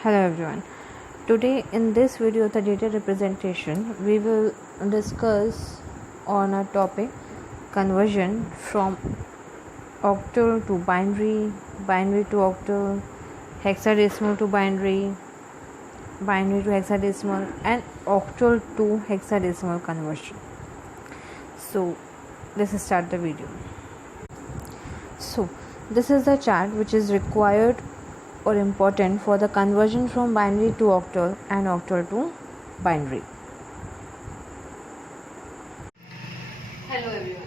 Hello everyone. Today in this video the data representation we will discuss on a topic conversion from octal to binary, binary to octal, hexadecimal to binary, binary to hexadecimal and octal to hexadecimal conversion. So let's start the video. So this is the chart which is required or important for the conversion from binary to octal and octal to binary. Hello everyone,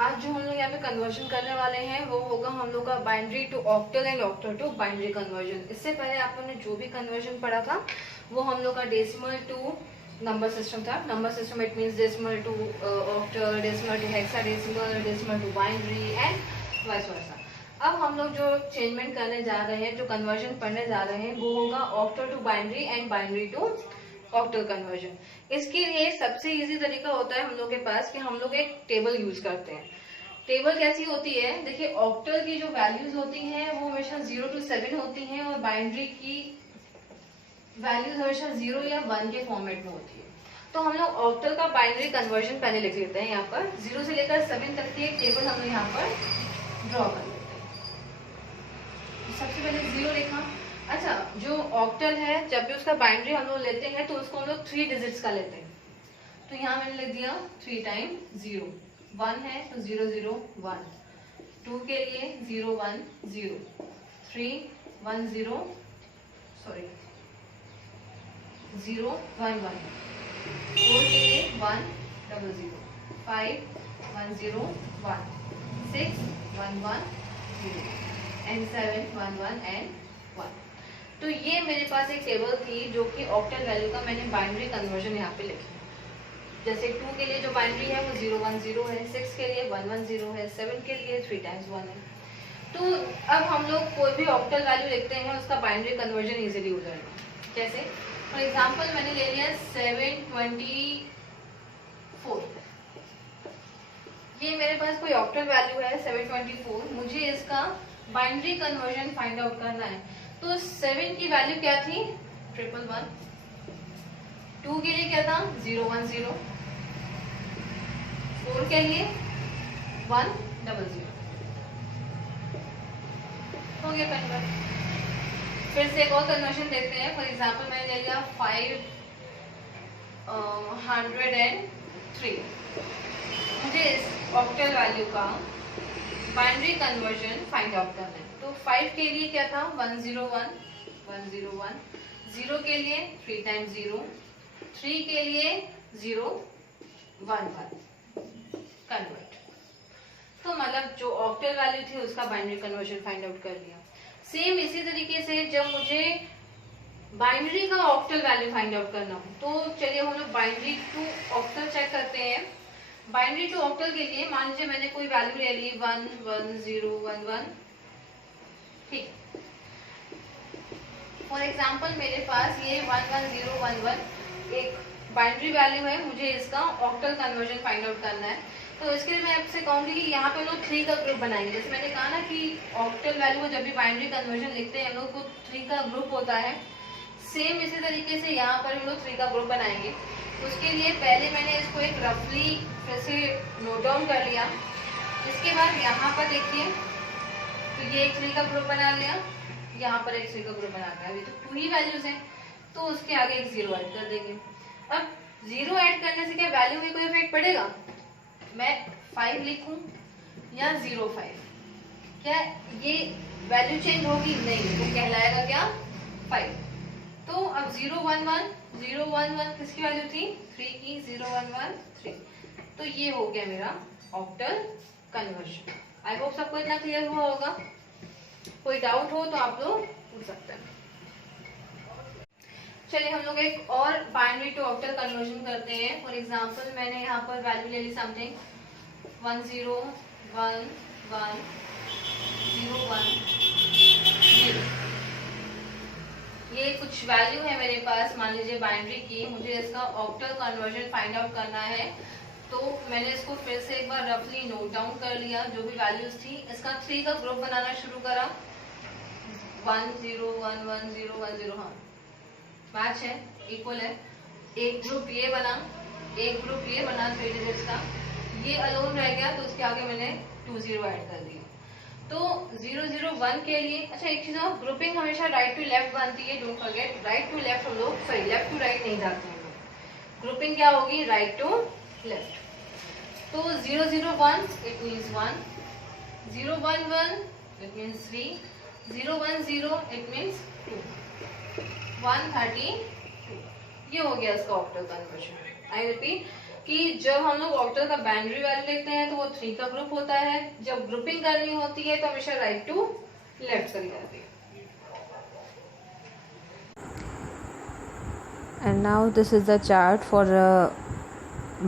आज जो हम लोग यहाँ पे conversion करने वाले हैं वो होगा हम लोग का binary to octal and octal to binary conversion. इससे पहले आप लोगों ने जो भी कन्वर्जन पढ़ा था वो हम लोग का डेसिमल टू नंबर सिस्टम था। Number system it means decimal to octal, decimal to hexadecimal, decimal to binary and vice versa. अब हम लोग जो चेंजमेंट करने जा रहे हैं, जो कन्वर्जन पढ़ने जा रहे हैं वो होगा octal to binary and binary to octal conversion. इसके लिए सबसे इजी तरीका होता है हम लोग के पास कि हम लोग एक टेबल यूज करते हैं। टेबल कैसी होती है, देखिए ऑक्टल की जो वैल्यूज होती हैं वो हमेशा 0 to 7 होती हैं और बाइनरी की वैल्यूज हमेशा 0 या 1 के फॉर्मेट में होती है। तो हम लोग ऑक्टल का बाइनरी कन्वर्जन पहले लिख लेते हैं। यहाँ पर 0 से लेकर 7 तक की एक टेबल हम लोग यहाँ पर ड्रॉ कर लेते हैं। सबसे पहले 0 लिखा। अच्छा, जो ऑक्टल है जब भी उसका बाइनरी हम लोग लेते हैं तो उसको हम लोग 3 डिजिट्स का लेते हैं। तो यहाँ मैंने लिख दिया 3 टाइम 0। 1 है तो 0 0 1, 2 के लिए 0 1 0, 3 1 0 सॉरी 0 1 1, 4 के लिए 1 0 0, 5 1 0 1, 6 1 1 0 एंड 7 1 1 एंड 1। तो ये मेरे पास एक टेबल थी जो कि ऑक्टल वैल्यू का मैंने बाइनरी कन्वर्जन यहाँ पे लिखी। जैसे 2 के लिए जो बाइनरी है वो 0 1 0 है, 6 के लिए 1 1 0 है, 7 के लिए 3 टाइम्स 1 है। तो अब हम लोग कोई भी ऑक्टल वैल्यू लिखते हैं उसका बाइनरी कन्वर्जन इजीली हो जाएगा। जैसे फॉर एग्जांपल मैंने ले लिया 724। ये मेरे पास कोई ऑक्टल वैल्यू है 724। मुझे इसका बाइनरी कन्वर्जन फाइंड आउट करना है। तो 7 की वैल्यू क्या थी 111, 2 के लिए क्या था 0 1 0, 4 के लिए 1 0 0। हो गया कन्वर्ट। फिर से एक और कन्वर्जन देखते हैं। फॉर एग्जांपल मैंने ले लिया 503। मुझे इस ऑक्टल वैल्यू का बाइनरी कन्वर्जन फाइंड आउट करना है। तो 5 के लिए क्या था 1 0 1 1 0 1, 0 के लिए 3 टाइम्स 0, 3 के लिए 0 1 1 कन्वर्ट। तो मतलब जो ऑक्टल वैल्यू थी उसका बाइनरी कन्वर्जन फाइंड आउट कर लिया। सेम इसी तरीके से जब मुझे बाइनरी का ऑक्टल वैल्यू फाइंड आउट करना हो तो चलिए हम लोग बाइनरी टू ऑक्टल चेक करते हैं। बाइनरी टू ऑक्टल के लिए मान लीजिए मैंने कोई वैल्यू ले ली 1 1 0 1 1, ठीक। फॉर एग्जांपल मेरे पास ये 1 1 0 1 1 एक बाइनरी वैल्यू है। मुझे इसका ऑक्टल कन्वर्जन फाइंड आउट करना है। तो इसके लिए मैं आपसे कहूंगी कि यहाँ पे हम लोग 3 का ग्रुप बनाएंगे। जैसे मैंने कहा ना कि ऑक्टल वैल्यू को जब भी बाइनरी कन्वर्जन लिखते हैं हम लोग को 3 का ग्रुप होता है। सेम इसी तरीके से यहाँ पर हम लोग 3 का ग्रुप बनाएंगे। उसके लिए पहले मैंने इसको एक रफली फिर से नोट डाउन कर लिया। इसके बाद यहाँ पर देखिए तो ये एक 3 का ग्रुप बना लिया, यहाँ पर एक 3 का ग्रुप बना लिया। अभी तो 2 ही वैल्यूज हैं तो उसके आगे एक 0 ऐड कर देंगे। अब 0 ऐड करने से क्या वैल्यू में कोई इफेक्ट पड़ेगा? मैं 5 लिखूं या 0 5, क्या ये वैल्यू चेंज होगी? नहीं, वो कहलाएगा क्या 5। तो अब 0 1 1 0 1 1 किसकी वैल्यू थी 3 की, 0 1 1 3। तो ये हो गया मेरा ऑक्टल कन्वर्जन। आई होप सबको इतना क्लियर हुआ होगा। कोई डाउट हो तो आप लोग पूछ सकते हैं। चलिए हम लोग एक और बाइनरी टू ऑक्टल कन्वर्जन करते हैं। फॉर एग्जांपल मैंने यहाँ पर वैल्यू ले ली समथिंग 1 0 1 1 0 1 0। ये कुछ वैल्यू है मेरे पास मान लीजिए बाइनरी की। मुझे इसका ऑक्टल कन्वर्जन फाइंड आउट करना है। तो मैंने इसको फिर से एक बार रफली नोट डाउन कर लिया जो भी वैल्यूज थी। इसका 3 का ग्रुप बनाना शुरू करा। 1 0 1 1 0 1 0, हाँ मैच है, इक्वल है। एक ग्रुप ये बना, एक ग्रुप ये बना 3 डिजिट्स का, ये अलोन रह गया तो उसके आगे मैंने 2 0 ऐड कर दिया। तो 0 0 1 के लिए, अच्छा एक चीज और, ग्रुपिंग हमेशा राइट टू लेफ्ट बनती है, don't forget. Right to left हम लोग, सॉरी लेफ्ट टू राइट नहीं जाते हैं लोग, ग्रुपिंग क्या होगी, राइट टू लेफ्ट। तो 0 0 1 it means 1, 0 1 1 it means 3, 0 1 0 it means 2, 132। ये हो गया इसका ऑक्टल कन्वर्जन। आई रिपीट कि जब हम लोग ऑक्टल का बाइनरी वैल्यू लिखते हैं तो वो 3 का ग्रुप होता है, जब ग्रुपिंग करनी होती है तो हमेशा राइट टू लेफ्ट करी जाती है। And now this is the chart for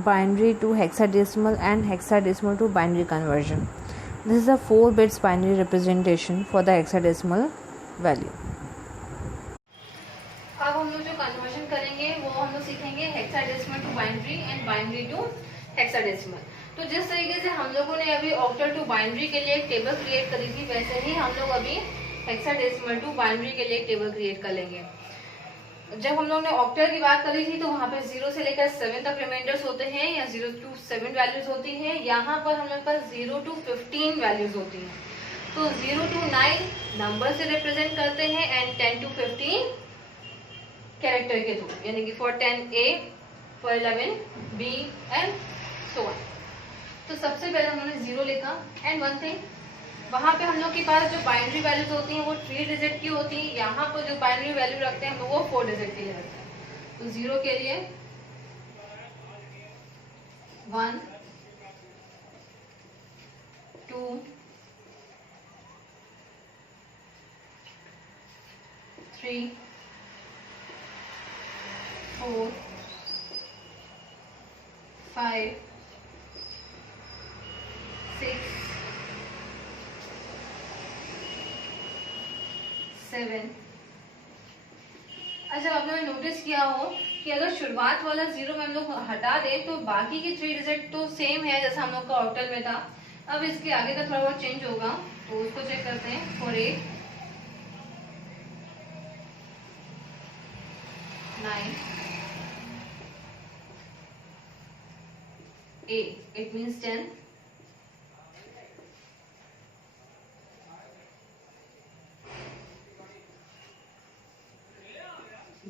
binary to hexadecimal and hexadecimal to binary conversion. This is a 4 bits binary representation for the hexadecimal value. अब हम लोग जो कन्वर्जन करेंगे वो हम लोग सीखेंगे hexadecimal to binary and binary to hexadecimal. तो जिस तरीके से हम लोगों ने अभी ऑक्टल टू बाइनरी के लिए एक टेबल क्रिएट करी थी, वैसे ही हम लोग अभी हेक्साडेसिमल टू बाइनरी के लिए एक टेबल क्रिएट कर लेंगे। जब हम लोग ने ऑक्टल की बात करी थी तो वहाँ पे 0 से लेकर 7 तक रिमाइंडर्स होते हैं या 0 to 7 वैल्यूज होती हैं। यहाँ पर हमारे पास 0 to 15 वैल्यूज होती हैं। तो 0 to 9 नंबर से रिप्रेजेंट करते हैं एंड 10 to 15 कैरेक्टर के थ्रू, यानी कि for 10A, for 11B and so on. तो सबसे पहले हमने 0 लिखा एंड 1 थिंग, वहाँ पे हम लोग के पास जो बाइनरी वैल्यूज होती हैं वो 3 डिजिट की होती हैं। यहाँ पर जो बाइनरी वैल्यू रखते हैं हम लोग वो 4 डिजिट की रखते हैं। तो 0 के लिए 1 2 3 4 5 6 7। अच्छा आप लोगों ने नोटिस किया हो कि अगर शुरुआत वाला 0 में हम लोग हटा दें तो बाकी के 3 डिजिट तो सेम है जैसा हम लोग का ऑक्टल में था। अब इसके आगे का थोड़ा बहुत चेंज होगा तो उसको चेक करते हैं। For 8 9 8 it means 10,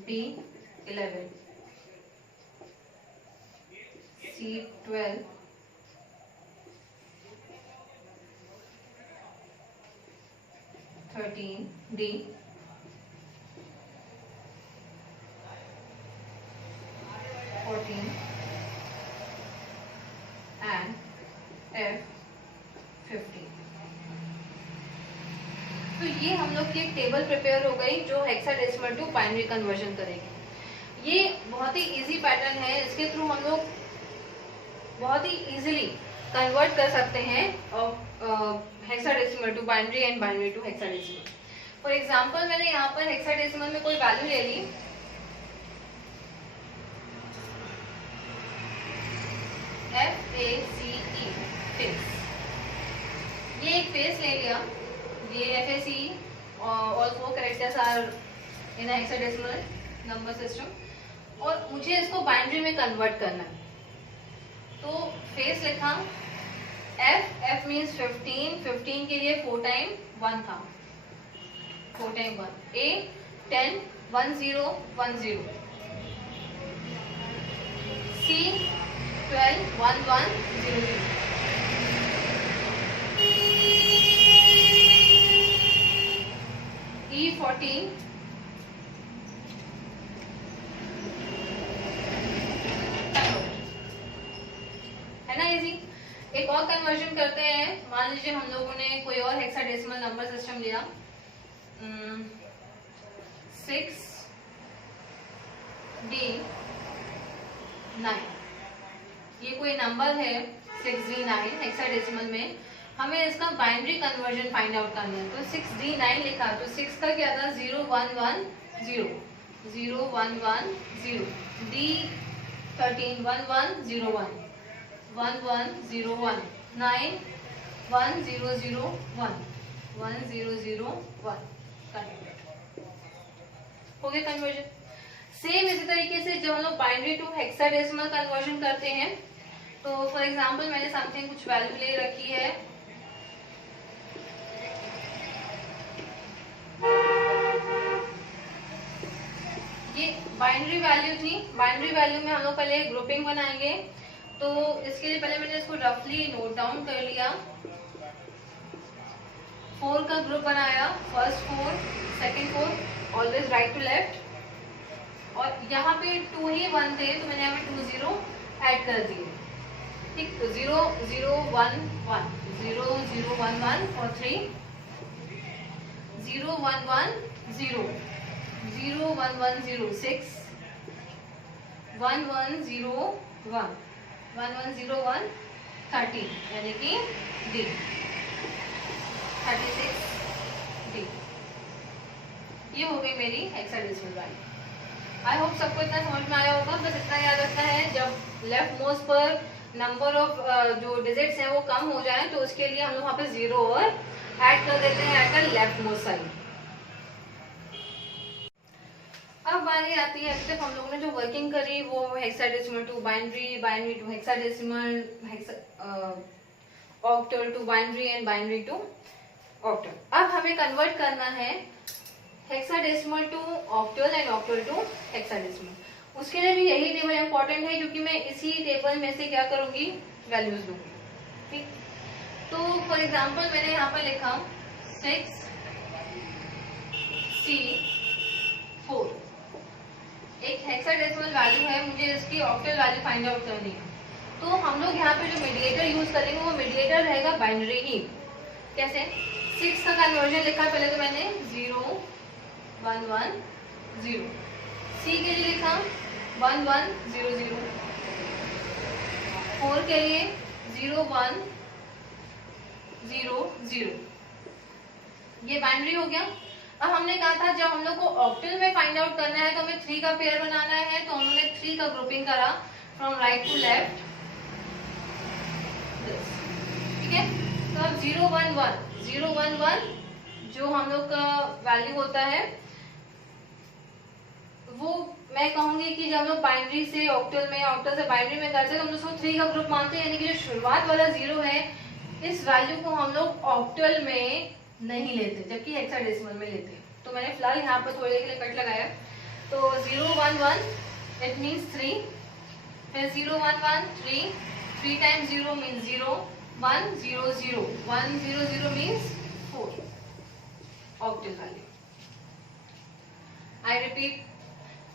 B 11, C 12, D 14 and F 15। तो ये हम लोग की एक टेबल प्रिपेयर हो गई जो हेक्साडेसिमल टू बाइनरी कन्वर्जन करेगी। ये बहुत ही इजी पैटर्न है, इसके थ्रू हम लोग बहुत ही इजीली कन्वर्ट कर सकते हैं hexadecimal to binary and binary to hexadecimal. For example मैंने यहाँ पर हेक्साडेसिमल में कोई वैल्यू ले ली, FACE फेस, ये एक फेस ले लिया, ये FACE all 4 characters are in hexadecimal number system और मुझे इसको बाइनरी में कन्वर्ट करना है। तो फेस लिखा, F मीन्स 15, 15 के लिए 4 टाइम 1 था, 4 टाइम 1, A 10 1 0 1 0, C 12 1 1 0 0, E 14 है ना इजी। एक और कन्वर्जन करते हैं। मान लीजिए हम लोगों ने कोई और हेक्साडेसिमल नंबर सिस्टम लिया, 6 D 9, ये कोई नंबर है 6D9 हेक्साडेसिमल में, हमें इसका बाइनरी कन्वर्जन फाइंड आउट करना है। तो 6D9 लिखा तो 6 का क्या था 0 1 1 0, 0 1 1 0, D 13 1 1 0 1, 1 1 0 1, 9 1 0 0 1, 1 0 0 1, हो गया कन्वर्जन। सेम इसी तरीके से जब हम लोग बाइनरी टू हेक्साडेसिमल कन्वर्जन करते हैं, तो फॉर एग्जांपल मैंने समथिंग कुछ वैल्यू ले रखी है, ये बाइनरी वैल्यू थी। बाइनरी वैल्यू में हम लोग पहले ग्रुपिंग बनाएंगे, तो इसके लिए पहले मैंने इसको रफली नोट डाउन कर लिया। 4 का ग्रुप बनाया, first 4, second 4, always right to left, और यहाँ पे 2 ही 1 थे तो मैंने यहाँ पे 2 0 ऐड कर दिए। ठीक, तो 0 0 1 1, 0 0 1 1 और 3, 0 1 1 0, 0 1 1 0 6, 1 1 0 1, 1 1 0 1 13, यानी कि D 36 D। ये हो गई मेरी हेक्साडेसिमल वैल्यू। आई होप सबको इतना समझ में आया होगा। बस इतना याद रखना है, जब लेफ्ट मोस्ट पर नंबर ऑफ जो डिजिट्स हैं वो कम हो जाए तो उसके लिए हम लोग वहाँ पे 0 और ऐड कर देते हैं at the left most side. अब बारी आती है, अभी तक हम लोगों ने जो वर्किंग करी वो hexadecimal to binary, binary to hexadecimal, octal to binary and binary to octal. अब हमें कन्वर्ट करना है hexadecimal to octal and octal to hexadecimal. उसके लिए भी यही टेबल इंपॉर्टेंट है, क्योंकि मैं इसी टेबल में से क्या करूंगी, वैल्यूज लूंगी। ठीक, तो फॉर एग्जांपल मैंने यहाँ पर लिखा 6 C 4, एक हेक्साडेसिमल वैल्यू है, मुझे इसकी ऑक्टल वैल्यू फाइंड आउट करनी है। तो हम लोग यहाँ पे जो मीडिएटर यूज करेंगे वो मीडिएटर रहेगा बाइनरी ही। कैसे? 6 का कन्वर्जन लिखा पहले तो मैंने 0 1 1 0, C के लिए लिखा 1 1 0 0, 4 के लिए 0 1 0 0, ये बाइनरी हो गया। अब हमने कहा था जब हम लोग को ऑक्टल में फाइंड आउट करना है तो हमें 3 का पेयर बनाना है, तो हमने 3 का ग्रुपिंग करा फ्रॉम राइट टू लेफ्ट। ठीक है, तो अब 0 1 1 0 1 1 जो हम लोग का वैल्यू होता है वो मैं कहूंगी कि जब हम लोग बाइनरी से ऑक्टल में, ऑक्टल से बाइनरी में करते हैं तो हम उसको 3 का ग्रुप मानते हैं, यानी कि जो शुरुआत वाला 0 है इस वैल्यू को हम लोग ऑक्टल में नहीं लेते, जबकि हेक्साडेसिमल में लेते हैं। तो मैंने फिलहाल यहाँ पर थोड़ी देर के लिए कट लगाया। तो 0 1 1 इट मीन्स 3, फिर 0 1 1 3, 3 times 0 means 0, 1 0 0, 1 0 0 means 4 octal value. I repeat,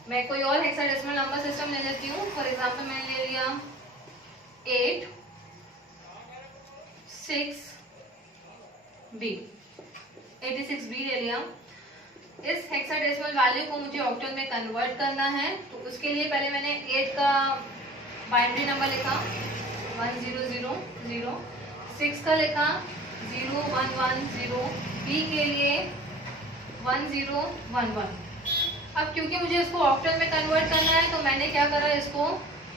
मैं कोई और हेक्साडेसिमल नंबर सिस्टम ले लेती हूँ। फॉर एग्जांपल मैंने ले लिया 8 6 B, 86 B ले लिया। इस हेक्साडेसिमल वैल्यू को मुझे ऑक्टल में कन्वर्ट करना है, तो उसके लिए पहले मैंने 8 का बाइनरी नंबर लिखा 1 0 0 0, 6 का लिखा 0 1 1 0, B के लिए 1 0 1 1। अब क्योंकि मुझे इसको ऑक्टल में कन्वर्ट करना है तो मैंने क्या करा, इसको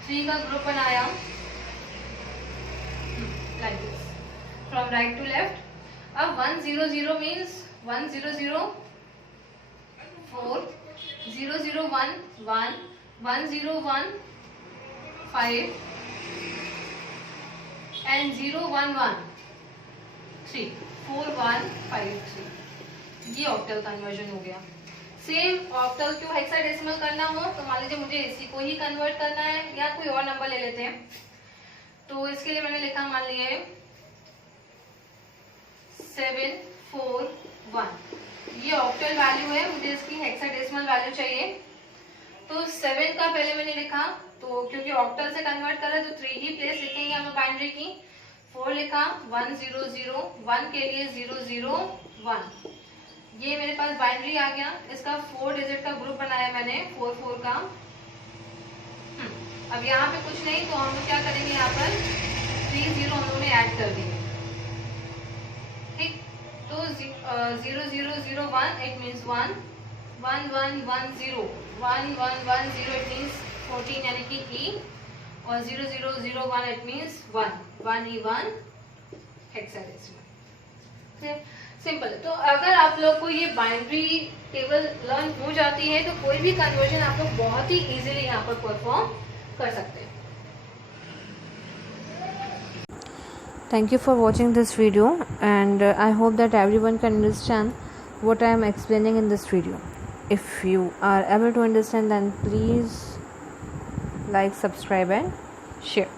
3 का ग्रुप बनाया like this from right to left. अब 1 0 0 मीन्स 1 0 0 4, 0 0 1 1, 1 0 1 5 and 0 1 1 3, 4 1 5 3। ये ऑक्टल कन्वर्जन हो गया। सेम ऑक्टल को हेक्साडेसिमल करना हो तो मान लीजिए मुझे इसी को ही कन्वर्ट करना है, या कोई और नंबर ले लेते हैं। तो इसके लिए मैंने लिखा, मान लिए 7 4 1, ये ऑक्टल वैल्यू है, मुझे इसकी हेक्साडेसिमल वैल्यू चाहिए। तो 7 का पहले मैंने लिखा, तो क्योंकि ऑक्टल से कन्वर्ट कर रहा है तो 3 ही प्लेस लिखेंगे हम बाइनरी की। 4 लिखा 1 0 0, 1 के लिए 0 0 1, ये मेरे पास बाइनरी आ गया। इसका 4 डिजिट का ग्रुप बनाया मैंने 4 4 का। अब यहाँ पे कुछ नहीं तो हम लोग क्या करेंगे, यहाँ पर 3 0 हम लोगों ने ऐड कर दिए। ठीक, तो 0 0 0 1 इट मीन्स 1, 1 1 1 0, 1 1 1 0 इट मीन्स 14 यानी कि E, और 0 0 0 1 it means 1 1 E 1 hexadecimal. Simple. तो अगर आप लोग को ये बाइनरी टेबल लर्न हो जाती है तो कोई भी कन्वर्जन आप लोग बहुत ही इजीली यहाँ पर परफॉर्म कर सकते हैं। Thank you for watching this video, and I hope that everyone can understand what I am explaining in this video. If you are able to understand, then please like, subscribe and share.